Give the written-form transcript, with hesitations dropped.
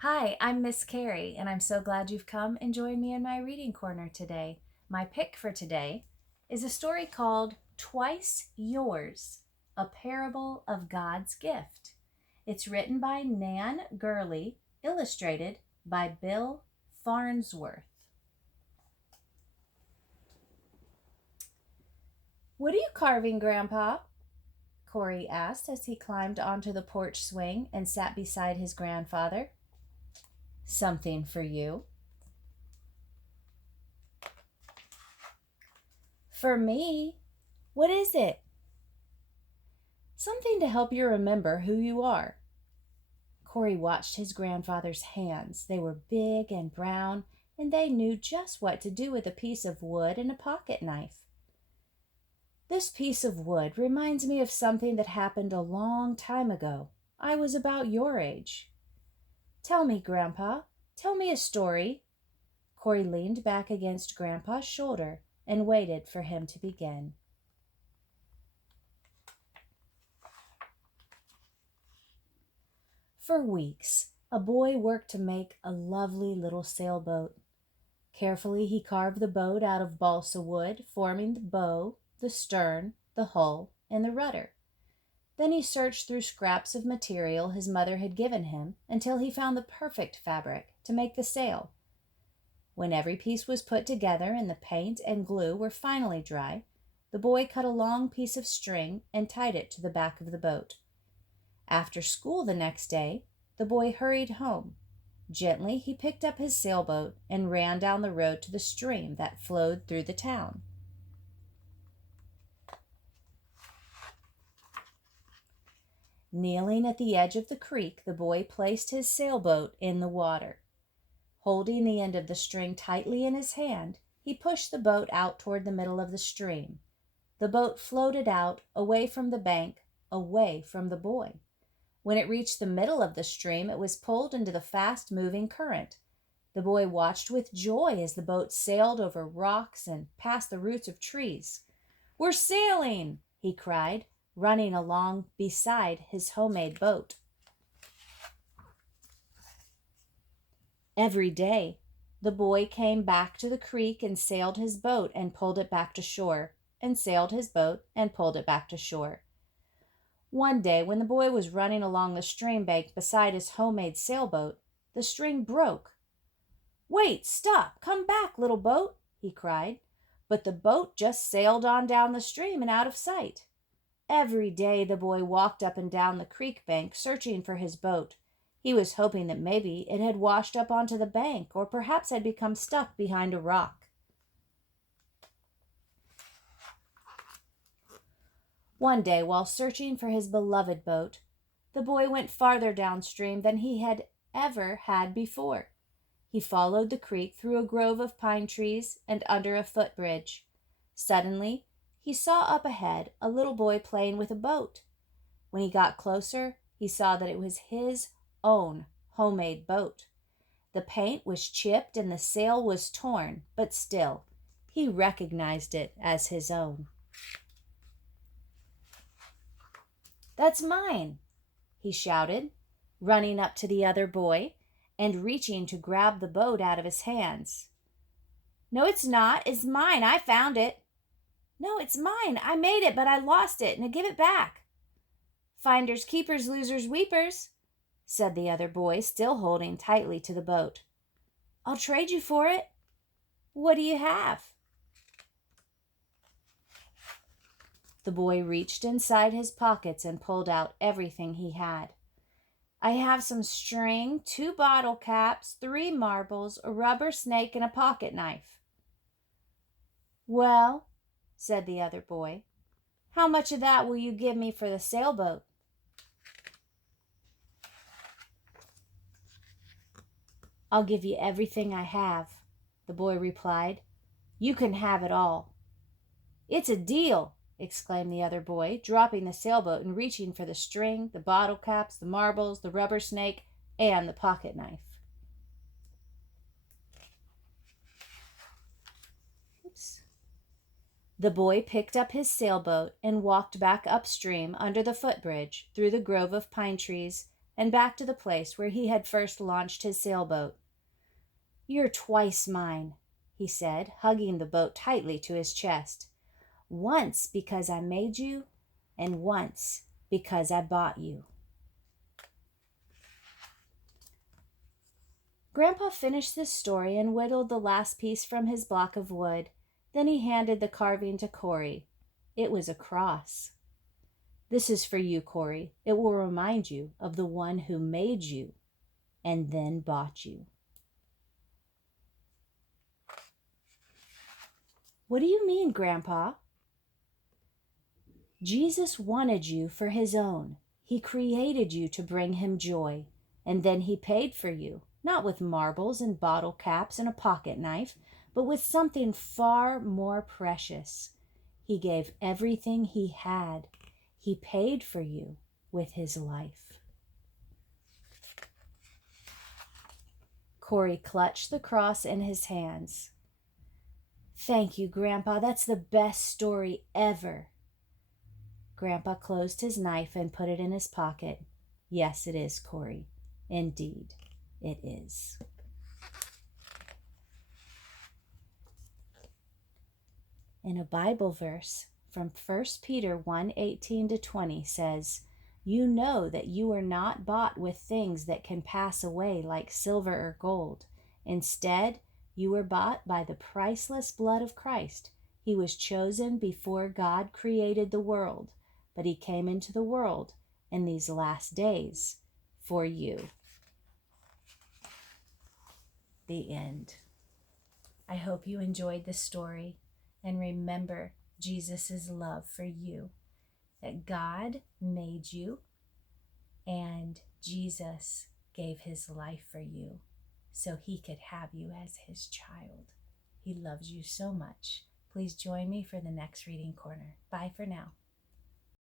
Hi, I'm Miss Carrie, and I'm so glad you've come and joined me in my reading corner today. My pick for today is a story called Twice Yours, A Parable of God's Gift. It's written by Nan Gurley, illustrated by Bill Farnsworth. What are you carving, Grandpa? Corey asked as he climbed onto the porch swing and sat beside his grandfather. Something for you. For me? What is it? Something to help you remember who you are. Corey watched his grandfather's hands. They were big and brown, and they knew just what to do with a piece of wood and a pocket knife. This piece of wood reminds me of something that happened a long time ago. I was about your age. Tell me, Grandpa. Tell me a story. Corey leaned back against Grandpa's shoulder and waited for him to begin. For weeks, a boy worked to make a lovely little sailboat. Carefully, he carved the boat out of balsa wood, forming the bow, the stern, the hull, and the rudder. Then he searched through scraps of material his mother had given him until he found the perfect fabric to make the sail. When every piece was put together and the paint and glue were finally dry, the boy cut a long piece of string and tied it to the back of the boat. After school the next day, the boy hurried home. Gently, he picked up his sailboat and ran down the road to the stream that flowed through the town. Kneeling at the edge of the creek, the boy placed his sailboat in the water. Holding the end of the string tightly in his hand, he pushed the boat out toward the middle of the stream. The boat floated out, away from the bank, away from the boy. When it reached the middle of the stream, it was pulled into the fast-moving current. The boy watched with joy as the boat sailed over rocks and past the roots of trees. "We're sailing!" he cried, running along beside his homemade boat. Every day, the boy came back to the creek and sailed his boat and pulled it back to shore, and sailed his boat and pulled it back to shore. One day, when the boy was running along the stream bank beside his homemade sailboat, the string broke. "Wait, stop, come back, little boat," he cried. But the boat just sailed on down the stream and out of sight. Every day the boy walked up and down the creek bank searching for his boat. He was hoping that maybe it had washed up onto the bank or perhaps had become stuck behind a rock. One day, while searching for his beloved boat, the boy went farther downstream than he had ever had before. He followed the creek through a grove of pine trees and under a footbridge. Suddenly, he saw up ahead a little boy playing with a boat. When he got closer, he saw that it was his own homemade boat. The paint was chipped and the sail was torn, but still, he recognized it as his own. "That's mine!" he shouted, running up to the other boy and reaching to grab the boat out of his hands. "No, it's not. It's mine. I found it." "No, it's mine. I made it, but I lost it. Now give it back." "Finders keepers, losers weepers," said the other boy, still holding tightly to the boat. "I'll trade you for it." "What do you have?" The boy reached inside his pockets and pulled out everything he had. "I have some string, 2 bottle caps, 3 marbles, a rubber snake, and a pocket knife." "Well," said the other boy, "how much of that will you give me for the sailboat?" "I'll give you everything I have," the boy replied. "You can have it all." "It's a deal!" exclaimed the other boy, dropping the sailboat and reaching for the string, the bottle caps, the marbles, the rubber snake, and the pocket knife. Oops. The boy picked up his sailboat and walked back upstream under the footbridge, through the grove of pine trees, and back to the place where he had first launched his sailboat. "You're twice mine," he said, hugging the boat tightly to his chest. "Once because I made you, and once because I bought you." Grandpa finished this story and whittled the last piece from his block of wood. Then he handed the carving to Corey. It was a cross. "This is for you, Corey. It will remind you of the one who made you and then bought you." "What do you mean, Grandpa?" "Jesus wanted you for his own. He created you to bring him joy, and then he paid for you, not with marbles and bottle caps and a pocket knife, but with something far more precious. He gave everything he had. He paid for you with his life." Corey clutched the cross in his hands. "Thank you, Grandpa. That's the best story ever." Grandpa closed his knife and put it in his pocket. "Yes, it is, Corey. Indeed, it is." In a Bible verse from 1 Peter 1:18-20 says, "You know that you are not bought with things that can pass away like silver or gold. Instead, you were bought by the priceless blood of Christ. He was chosen before God created the world, but he came into the world in these last days for you." The end. I hope you enjoyed this story, and remember Jesus' love for you, that God made you and Jesus gave his life for you so he could have you as his child. He loves you so much. Please join me for the next Reading Corner. Bye for now.